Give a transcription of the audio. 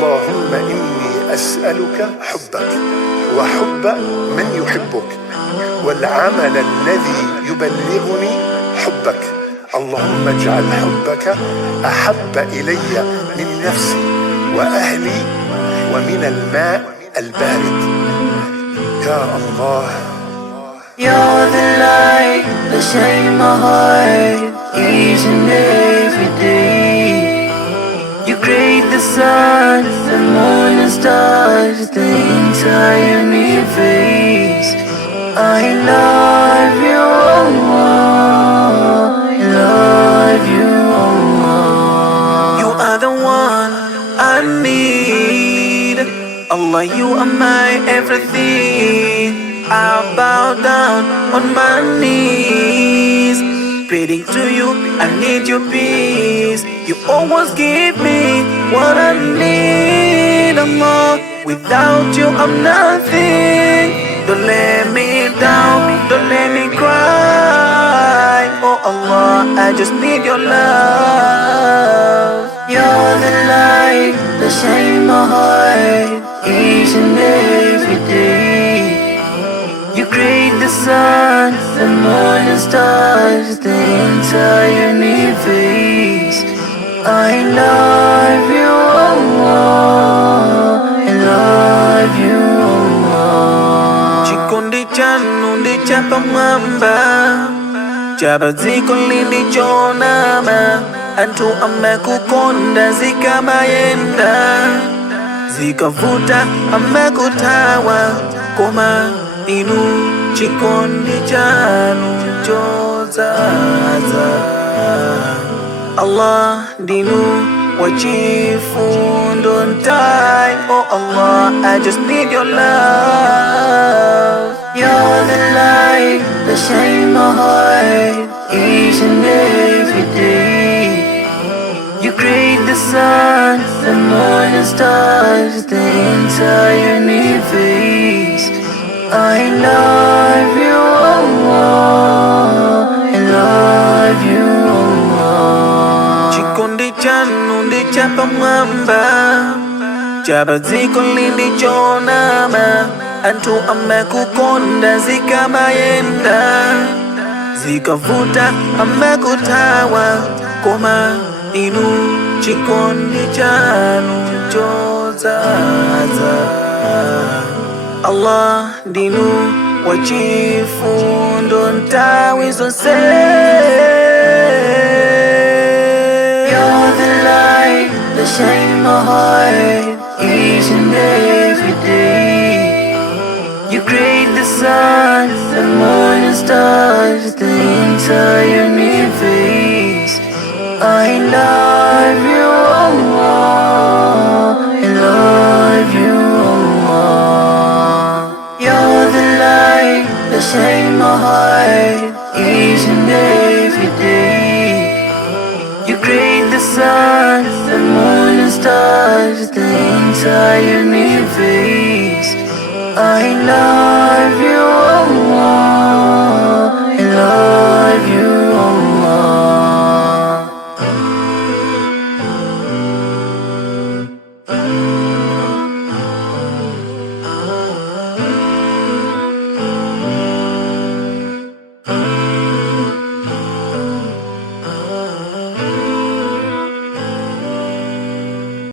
اللهم إني أسألك حبك وحب من يحبك والعمل الذي يبلغني حبك. اللهم اجعل حبك أحب إلي من نفسي وأهلي ومن الماء البارد. يا الله. You're the light that shines my heart each and every day. You create the sun, the moon and stars, the entire universe. I love you, Allah. I love you, Allah. You are the one I need. Allah, you are my everything. I bow down on my knees, praying to you, I need your peace. You always give me what I need, Allah. Without you, I'm nothing. Don't let me down, don't let me cry. Oh Allah, I just need your love. You're the light that shines my heart each and every day. You create the sun, the moon and stars, the entire universe. I love you, Allah. I love you, Allah. Chikondi chanu ndi chapamwamba, chapadziko lindi chonama. Anthu amakukonda zikamayenda, zikavuta amakuthawa, koma inu chikondi chanu chodzaza. Allah ndinu wachifundo ntai. Oh Allah, I just need your love. You're the light that shines my heart each and every day. You create the sun, the moon and stars, the entire universe. I love you, Allah. I love you, Allah. Chikondi chanu ndi chapamwamba, chapadziko lindi chonama. Anthu amakukonda zikamayenda, zikavuta amakuthawa, koma inu chikondi chanu chodzaza. Allah ndinu wachifundo ntawi zonse. You're the light that shines my heart each and every day. You create the sun, the moon and stars, the entire universe. I love you, Allah. I love you, Allah. You're the light that shines my heart each and every day. You create the sun, the moon and stars, the entire universe. I love you,